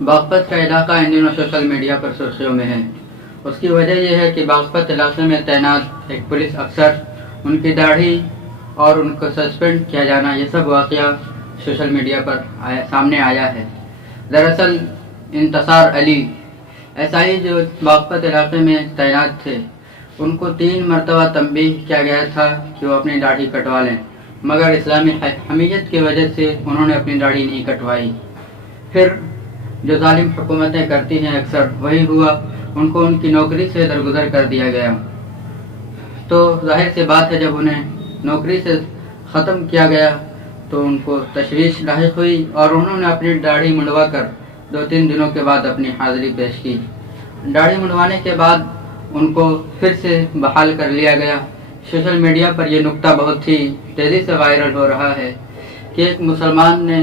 باغپت کا علاقہ ان دنوں سوشل میڈیا پر سرخیوں میں ہے۔ اس کی وجہ یہ ہے کہ باغپت علاقے میں تعینات ایک پولیس افسر، ان کی داڑھی اور ان کو سسپینڈ کیا جانا، یہ سب واقعہ سوشل میڈیا پر سامنے آیا ہے۔ دراصل انتصار علی ایسائی جو باغپت علاقے میں تعینات تھے، ان کو 3 مرتبہ تنبیہ کیا گیا تھا کہ وہ اپنی داڑھی کٹوا لیں، مگر اسلامی حمیت کی وجہ سے انہوں نے اپنی داڑھی نہیں کٹوائی۔ پھر جو ظالم حکومتیں کرتی ہیں اکثر وہی ہوا، ان کو ان کی نوکری سے درگزر کر دیا گیا۔ تو ظاہر سی بات ہے جب انہیں نوکری سے ختم کیا گیا تو ان کو تشویش لاحق ہوئی اور انہوں نے اپنی داڑھی منڈوا کر 2-3 دنوں کے بعد اپنی حاضری پیش کی۔ داڑھی منڈوانے کے بعد ان کو پھر سے بحال کر لیا گیا۔ سوشل میڈیا پر یہ نکتہ بہت ہی تیزی سے وائرل ہو رہا ہے کہ ایک مسلمان نے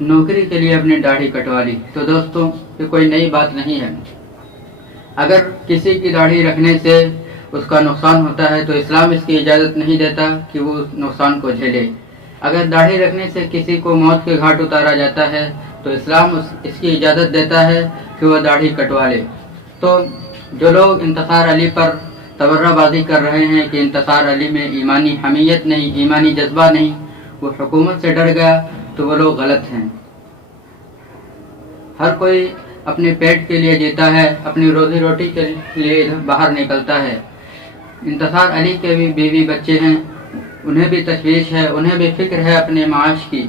نوکری کے لیے اپنی داڑھی کٹوا لی۔ تو دوستوں، یہ کوئی نئی بات نہیں ہے۔ اگر کسی کی داڑھی رکھنے سے اس کا نقصان ہوتا ہے تو اسلام اس کی اجازت نہیں دیتا کہ وہ اس نقصان کو جھیلے۔ اگر داڑھی رکھنے سے کسی کو موت کے گھاٹ اتارا جاتا ہے تو اسلام اس کی اجازت دیتا ہے کہ وہ داڑھی کٹوا لے۔ تو جو لوگ انتصار علی پر تبرہ بازی کر رہے ہیں کہ انتصار علی میں ایمانی حمیت نہیں، ایمانی جذبہ نہیں، وہ حکومت سے ڈر گیا، تو وہ لوگ غلط ہیں۔ ہر کوئی اپنے پیٹ کے لیے جیتا ہے، اپنی روزی روٹی کے لیے باہر نکلتا ہے۔ انتصار علی کے بھی بیوی بچے ہیں، انہیں بھی تشویش ہے، انہیں بھی فکر ہے اپنے معاش کی،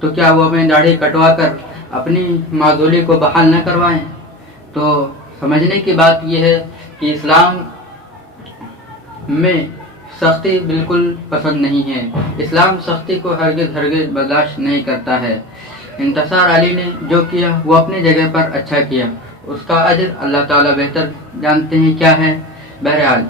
تو کیا وہ اپنی داڑھی کٹوا کر اپنی معذولی کو بحال نہ کروائیں؟ تو سمجھنے کی بات یہ ہے کہ اسلام میں سختی بالکل پسند نہیں ہے، اسلام سختی کو ہرگز برداشت نہیں کرتا ہے۔ انتصار علی نے جو کیا وہ اپنی جگہ پر اچھا کیا، اس کا اجر اللہ تعالیٰ بہتر جانتے ہیں کیا ہے۔ بہرحال